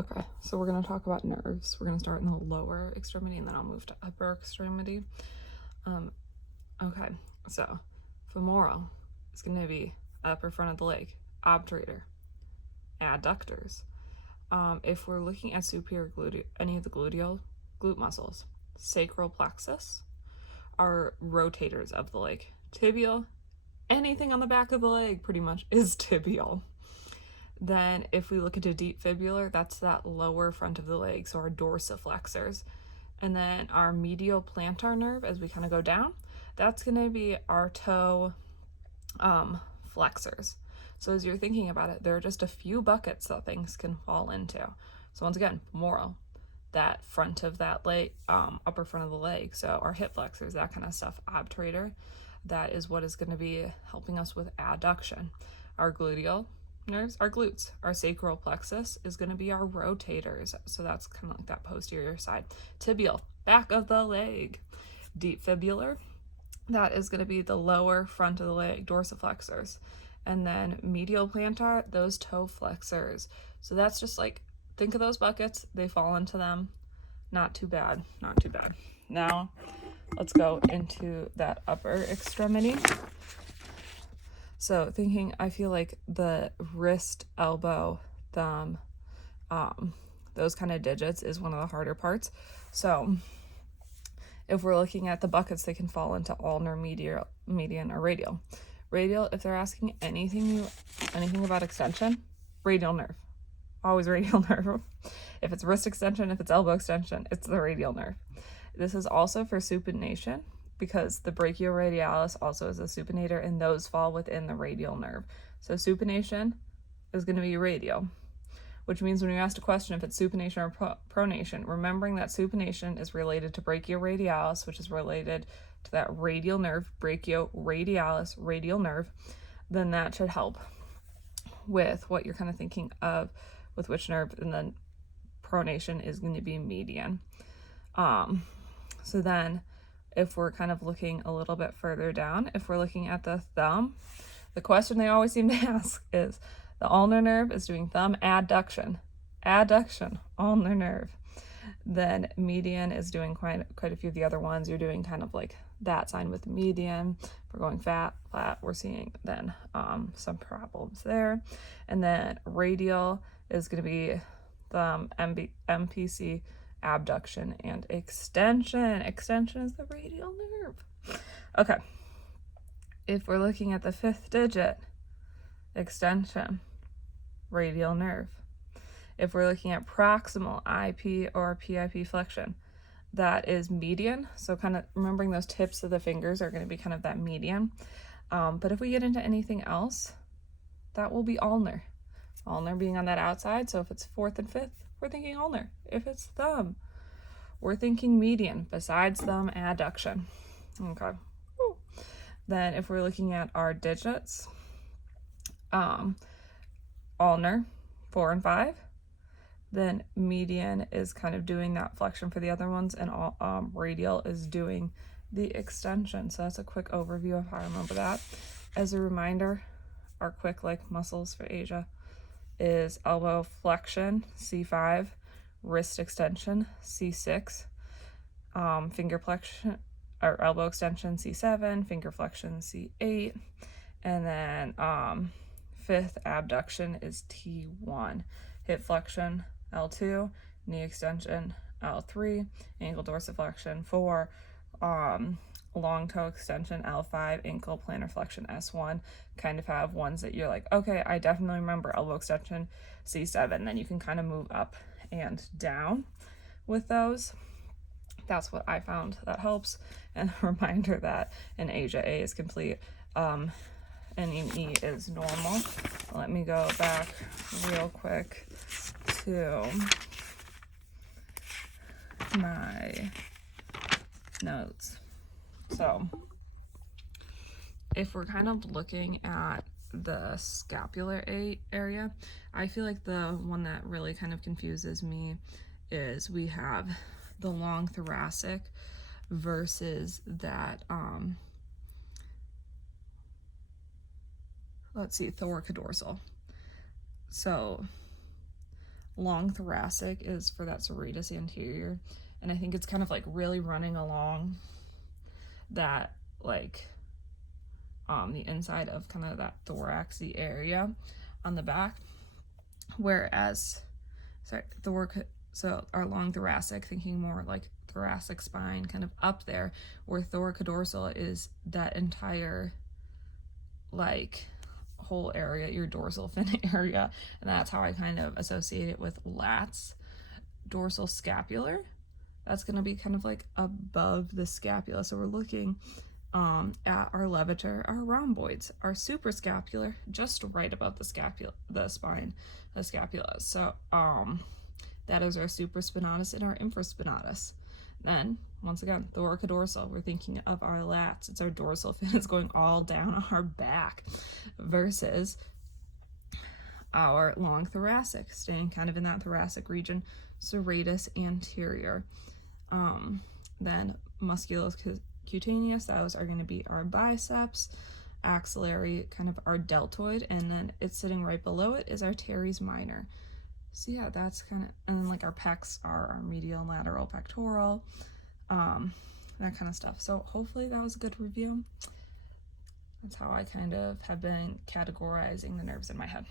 Okay, so we're going to talk about nerves. We're going to start in the lower extremity and then I'll move to upper extremity. Okay, so femoral is going to be upper front of the leg, obturator, adductors. If we're looking at superior gluteal, any of the glute muscles, sacral plexus are rotators of the leg. Tibial, anything on the back of the leg pretty much is tibial. Then if we look into deep fibular, that's that lower front of the leg, so our dorsiflexors. And then our medial plantar nerve, as we kind of go down, that's going to be our toe flexors. So as you're thinking about it, there are just a few buckets that things can fall into. So once again, femoral, that front of that leg, upper front of the leg. So our hip flexors, that kind of stuff. Obturator, that is what is going to be helping us with adduction. Our gluteal nerves, our glutes, our sacral plexus is going to be our rotators. So that's kind of like that posterior side. Tibial, back of the leg. Deep fibular, that is going to be the lower front of the leg, dorsiflexors. And then medial plantar, those toe flexors. So that's just like, think of those buckets, they fall into them. Not too bad, not too bad. Now, let's go into that upper extremity. So thinking, I feel like the wrist, elbow, thumb, those kind of digits is one of the harder parts. So if we're looking at the buckets, they can fall into ulnar, median, or radial. Radial, if they're asking anything about extension, radial nerve. Always radial nerve. If it's wrist extension, if it's elbow extension, it's the radial nerve. This is also for supination because the brachioradialis also is a supinator and those fall within the radial nerve. So supination is going to be radial, which means when you're asked a question if it's supination or pronation, remembering that supination is related to brachioradialis, which is related to that radial nerve, brachioradialis, radial nerve, then that should help with what you're kind of thinking of with which nerve, and then pronation is going to be median. So then if we're kind of looking a little bit further down, if we're looking at the thumb, the question they always seem to ask is, the ulnar nerve is doing thumb adduction, ulnar nerve. Then median is doing quite a few of the other ones. You're doing kind of like that sign with median. If we're going flat, we're seeing then some problems there. And then radial is going to be thumb, MPC, abduction, and extension. Extension is the radial nerve. Okay. If we're looking at the fifth digit, extension, radial nerve. If we're looking at proximal IP or PIP flexion, that is median. So kind of remembering those tips of the fingers are going to be kind of that median. But if we get into anything else, that will be ulnar. Ulnar being on that outside. So if it's fourth and fifth, we're thinking ulnar. If it's thumb, we're thinking median, besides thumb adduction. Okay. Woo. Then if we're looking at our digits, ulnar, 4 and 5. Then median is kind of doing that flexion for the other ones, and radial is doing the extension. So that's a quick overview of how I remember that. As a reminder, our quick like muscles for Asia is elbow flexion, C5, wrist extension, C6, finger flexion or elbow extension, C7, finger flexion, C8, and then fifth abduction is T1, hip flexion, L2, knee extension, L3, ankle dorsiflexion, 4, long toe extension, L5, ankle plantar flexion, S1. Kind of have ones that you're like, okay, I definitely remember elbow extension, C7. Then you can kind of move up and down with those. That's what I found that helps. And a reminder that in Asia, A is complete, and in E is normal. Let me go back real quick to my notes. So if we're kind of looking at the scapular area, I feel like the one that really kind of confuses me is we have the long thoracic versus that let's see, thoracodorsal. So long thoracic is for that serratus anterior, and I think it's kind of like really running along that like the inside of kind of that thoraxy area on the back, whereas so our long thoracic, thinking more like thoracic spine kind of up there, where thoracodorsal is that entire like whole area, your dorsal fin area, and that's how I kind of associate it with lats. Dorsal scapular, that's going to be kind of like above the scapula, so we're looking at our levator, our rhomboids, our suprascapular, just right above the scapula, the spine, the scapula. So that is our supraspinatus and our infraspinatus. Then, once again, thoracodorsal, we're thinking of our lats. It's our dorsal fin. It's going all down our back, versus our long thoracic, staying kind of in that thoracic region, serratus anterior. Then musculocutaneous, those are going to be our biceps. Axillary, kind of our deltoid, and then it's sitting right below it is our teres minor. So yeah, that's kind of, and then like our pecs are our medial and lateral pectoral, that kind of stuff. So hopefully that was a good review. That's how I kind of have been categorizing the nerves in my head.